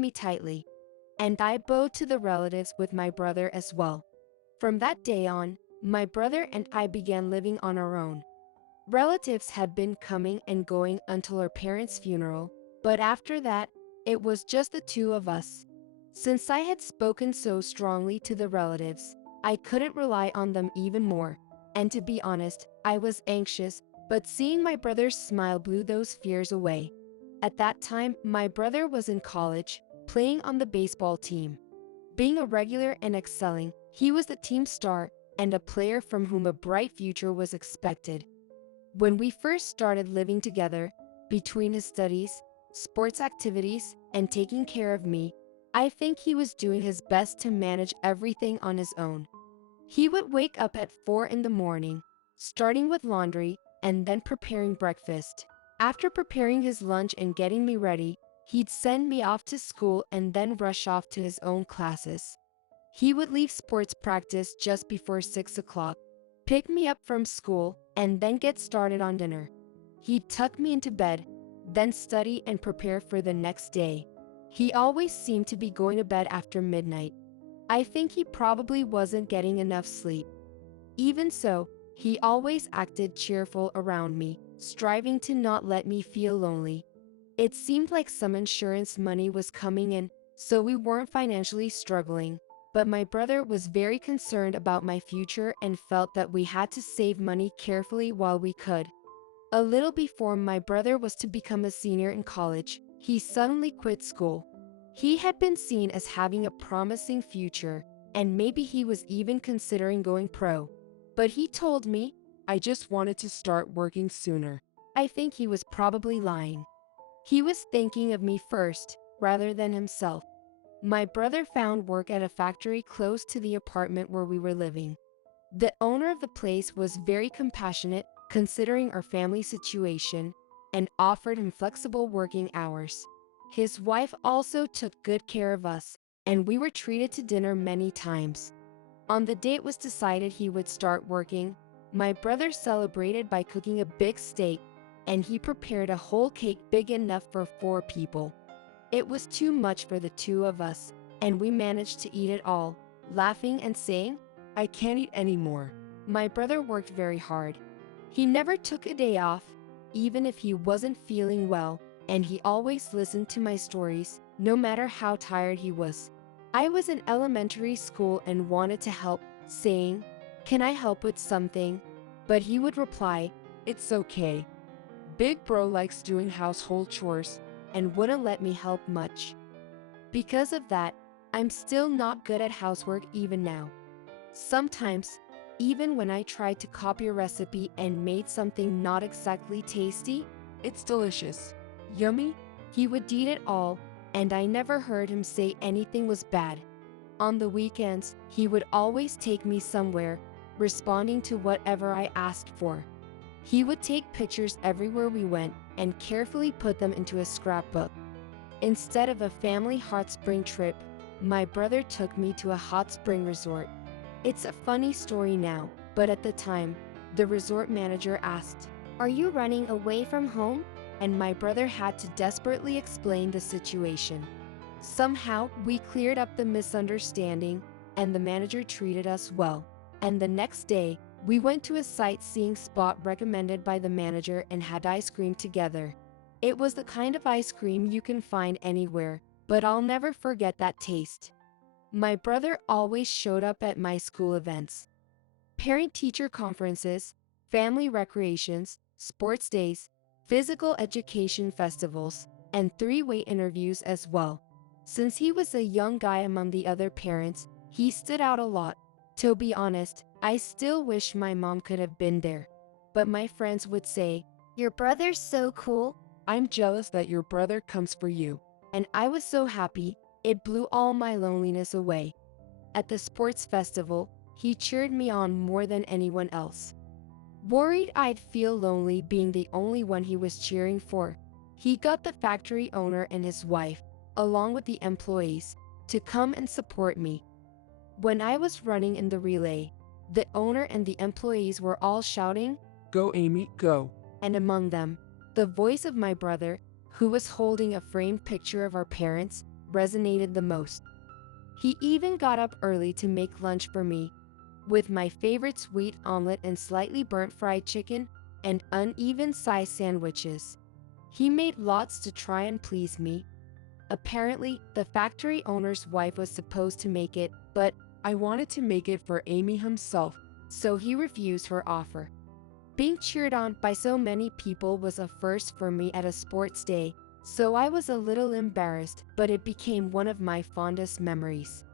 me tightly, and I bowed to the relatives with my brother as well. From that day on, my brother and I began living on our own. Relatives had been coming and going until our parents' funeral, but after that, it was just the two of us. Since I had spoken so strongly to the relatives, I couldn't rely on them even more. And to be honest, I was anxious, but seeing my brother's smile blew those fears away. At that time, my brother was in college, playing on the baseball team. Being a regular and excelling, he was the team star and a player from whom a bright future was expected. When we first started living together, between his studies, sports activities, and taking care of me, I think he was doing his best to manage everything on his own. He would wake up at 4 in the morning, starting with laundry, and then preparing breakfast. After preparing his lunch and getting me ready, he'd send me off to school and then rush off to his own classes. He would leave sports practice just before 6 o'clock, pick me up from school, and then get started on dinner. He'd tuck me into bed, then study and prepare for the next day. He always seemed to be going to bed after midnight. I think he probably wasn't getting enough sleep. Even so, he always acted cheerful around me, striving to not let me feel lonely. It seemed like some insurance money was coming in, so we weren't financially struggling. But my brother was very concerned about my future and felt that we had to save money carefully while we could. A little before my brother was to become a senior in college, he suddenly quit school. He had been seen as having a promising future, and maybe he was even considering going pro. But he told me, "I just wanted to start working sooner." I think he was probably lying. He was thinking of me first, rather than himself. My brother found work at a factory close to the apartment where we were living. The owner of the place was very compassionate, considering our family situation, and offered him flexible working hours. His wife also took good care of us, and we were treated to dinner many times. On the day it was decided he would start working, my brother celebrated by cooking a big steak, and he prepared a whole cake big enough for 4 people. It was too much for the two of us, and we managed to eat it all, laughing and saying, "I can't eat anymore." My brother worked very hard. He never took a day off, even if he wasn't feeling well, and he always listened to my stories, no matter how tired he was. I was in elementary school and wanted to help, saying, "Can I help with something?" But he would reply, "It's okay. Big bro likes doing household chores," and wouldn't let me help much. Because of that, I'm still not good at housework even now. Sometimes, even when I tried to copy a recipe and made something not exactly tasty, "It's delicious. Yummy," he would eat it all, and I never heard him say anything was bad. On the weekends, he would always take me somewhere, responding to whatever I asked for. He would take pictures everywhere we went and carefully put them into a scrapbook. Instead of a family hot spring trip, my brother took me to a hot spring resort. It's a funny story now, but at the time, the resort manager asked, "Are you running away from home?" And my brother had to desperately explain the situation. Somehow, we cleared up the misunderstanding, and the manager treated us well. And the next day, we went to a sightseeing spot recommended by the manager and had ice cream together. It was the kind of ice cream you can find anywhere, but I'll never forget that taste. My brother always showed up at my school events. Parent-teacher conferences, family recreations, sports days, physical education festivals, and 3-way interviews as well. Since he was a young guy among the other parents, he stood out a lot. To be honest, I still wish my mom could have been there. But my friends would say, "Your brother's so cool. I'm jealous that your brother comes for you." And I was so happy, it blew all my loneliness away. At the sports festival, he cheered me on more than anyone else. Worried I'd feel lonely being the only one he was cheering for, he got the factory owner and his wife, along with the employees, to come and support me. When I was running in the relay, the owner and the employees were all shouting, "Go Amy, go!" And among them, the voice of my brother, who was holding a framed picture of our parents, resonated the most. He even got up early to make lunch for me, with my favorite sweet omelet and slightly burnt fried chicken and uneven sized sandwiches. He made lots to try and please me. Apparently, the factory owner's wife was supposed to make it, but I wanted to make it for Amy himself, so he refused her offer. Being cheered on by so many people was a first for me at a sports day, so I was a little embarrassed, but it became one of my fondest memories.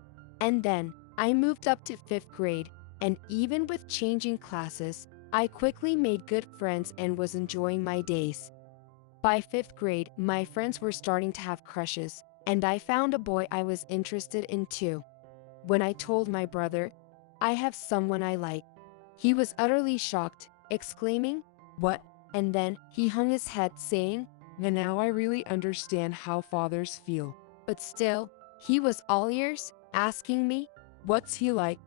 And then, I moved up to 5th grade, and even with changing classes, I quickly made good friends and was enjoying my days. By 5th grade, my friends were starting to have crushes, and I found a boy I was interested in too. When I told my brother, "I have someone I like," he was utterly shocked, exclaiming, "What?" And then he hung his head, saying, "And now I really understand how fathers feel." But still, he was all ears, asking me, "What's he like?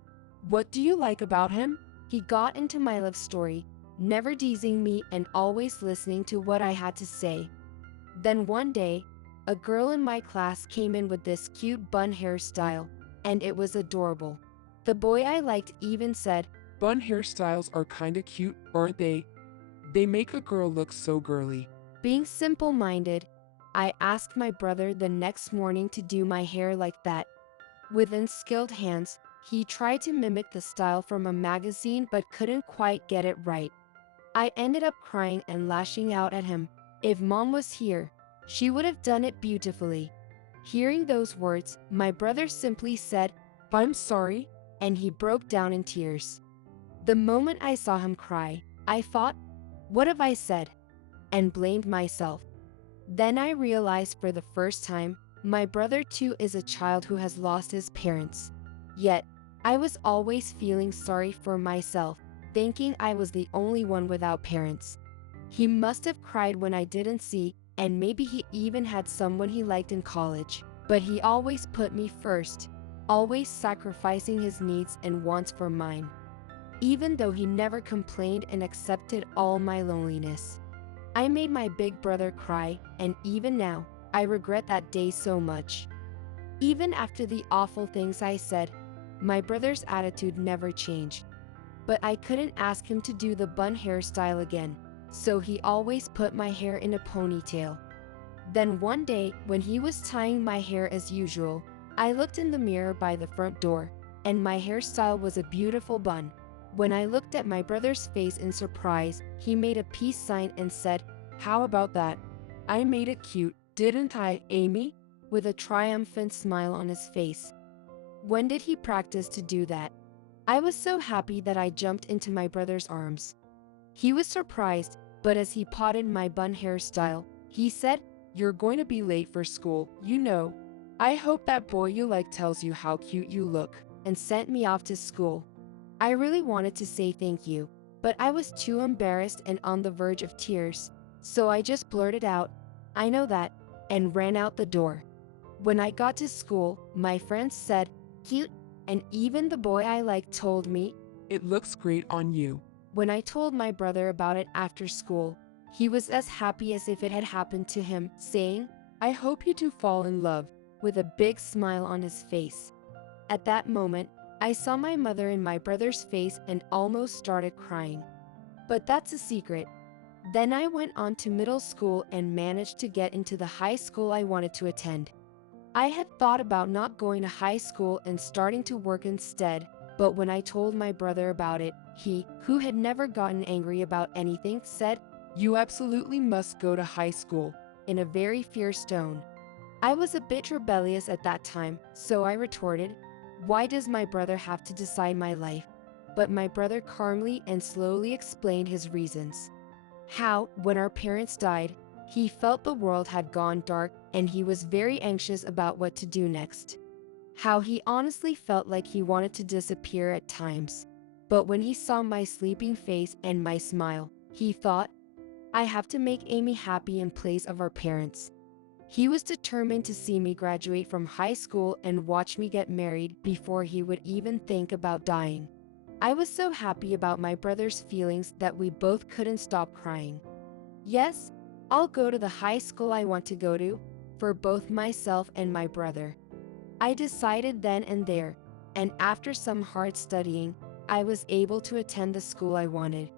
What do you like about him?" He got into my love story, never teasing me and always listening to what I had to say. Then one day, a girl in my class came in with this cute bun hairstyle, and it was adorable. The boy I liked even said, Bun hairstyles are kinda cute, aren't they? They make a girl look so girly. being simple-minded, I asked my brother the next morning to do my hair like that. With unskilled hands, he tried to mimic the style from a magazine but couldn't quite get it right. I ended up crying and lashing out at him. If Mom was here, she would have done it beautifully. Hearing those words, my brother simply said, I'm sorry. and he broke down in tears. The moment I saw him cry, I thought, what have I said? And blamed myself. Then I realized for the first time, my brother too is a child who has lost his parents. Yet, I was always feeling sorry for myself, thinking I was the only one without parents. He must have cried when I didn't see, and maybe he even had someone he liked in college. But he always put me first, always sacrificing his needs and wants for mine. Even though he never complained and accepted all my loneliness. I made my big brother cry, and even now, I regret that day so much. Even after the awful things I said, my brother's attitude never changed. But I couldn't ask him to do the bun hairstyle again, so he always put my hair in a ponytail. Then one day, when he was tying my hair as usual, I looked in the mirror by the front door, and my hairstyle was a beautiful bun. When I looked at my brother's face in surprise, he made a peace sign and said, How about that? I made it cute, didn't I, Amy? With a triumphant smile on his face. When did he practice to do that? I was so happy that I jumped into my brother's arms. He was surprised, but as he potted my bun hairstyle, he said, You're going to be late for school, you know. I hope that boy you like tells you how cute you look. And sent me off to school. I really wanted to say thank you, but I was too embarrassed and on the verge of tears, so I just blurted out, "I know that," and ran out the door. When I got to school, my friends said, "Cute," and even the boy I liked told me, It looks great on you. When I told my brother about it after school, he was as happy as if it had happened to him, saying, I hope you two fall in love, with a big smile on his face. At that moment, I saw my mother in my brother's face and almost started crying. But that's a secret. Then I went on to middle school and managed to get into the high school I wanted to attend. I had thought about not going to high school and starting to work instead, but when I told my brother about it, he, who had never gotten angry about anything, said, You absolutely must go to high school. In a very fierce tone. I was a bit rebellious at that time, so I retorted, Why does my brother have to decide my life? But my brother calmly and slowly explained his reasons. How, when our parents died, he felt the world had gone dark and he was very anxious about what to do next. How he honestly felt like he wanted to disappear at times. But when he saw my sleeping face and my smile, he thought, I have to make Amy happy in place of our parents. He was determined to see me graduate from high school and watch me get married before he would even think about dying. I was so happy about my brother's feelings that we both couldn't stop crying. Yes, I'll go to the high school I want to go to, for both myself and my brother. I decided then and there, and after some hard studying, I was able to attend the school I wanted.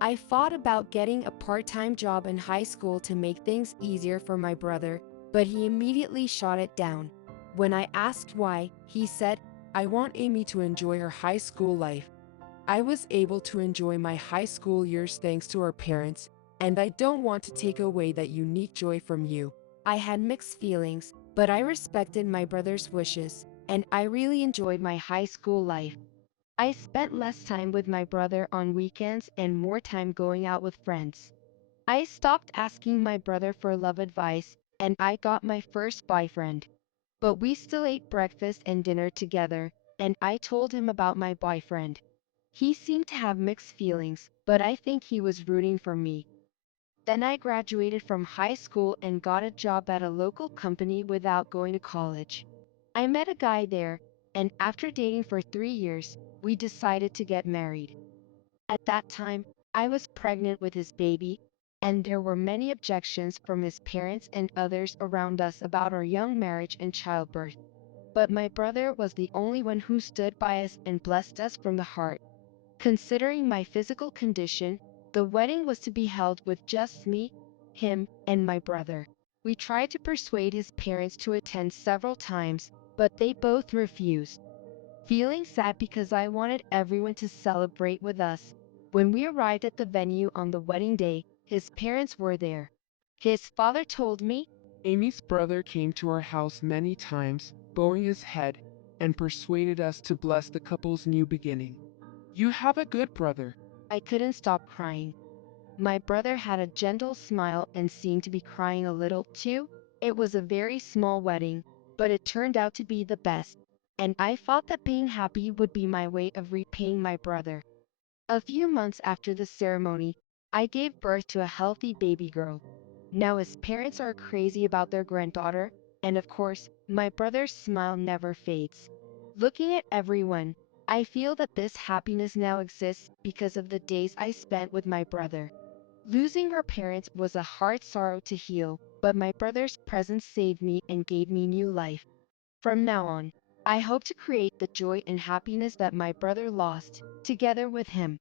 I thought about getting a part-time job in high school to make things easier for my brother, but he immediately shot it down. When I asked why, he said, I want Amy to enjoy her high school life. I was able to enjoy my high school years thanks to our parents, and I don't want to take away that unique joy from you. I had mixed feelings, but I respected my brother's wishes, and I really enjoyed my high school life. I spent less time with my brother on weekends and more time going out with friends. I stopped asking my brother for love advice, and I got my first boyfriend. But we still ate breakfast and dinner together, and I told him about my boyfriend. He seemed to have mixed feelings, but I think he was rooting for me. Then I graduated from high school and got a job at a local company without going to college. I met a guy there, and after dating for 3 years, we decided to get married. At that time, I was pregnant with his baby, and there were many objections from his parents and others around us about our young marriage and childbirth. But my brother was the only one who stood by us and blessed us from the heart. Considering my physical condition, the wedding was to be held with just me, him, and my brother. We tried to persuade his parents to attend several times, but they both refused. Feeling sad because I wanted everyone to celebrate with us. When we arrived at the venue on the wedding day, his parents were there. His father told me, Amy's brother came to our house many times, bowing his head, and persuaded us to bless the couple's new beginning. You have a good brother. I couldn't stop crying. My brother had a gentle smile and seemed to be crying a little too. It was a very small wedding, but it turned out to be the best, and I thought that being happy would be my way of repaying my brother. A few months after the ceremony, I gave birth to a healthy baby girl. Now his parents are crazy about their granddaughter, and of course, my brother's smile never fades. Looking at everyone, I feel that this happiness now exists because of the days I spent with my brother. Losing our parents was a hard sorrow to heal, but my brother's presence saved me and gave me new life. From now on, I hope to create the joy and happiness that my brother lost, together with him.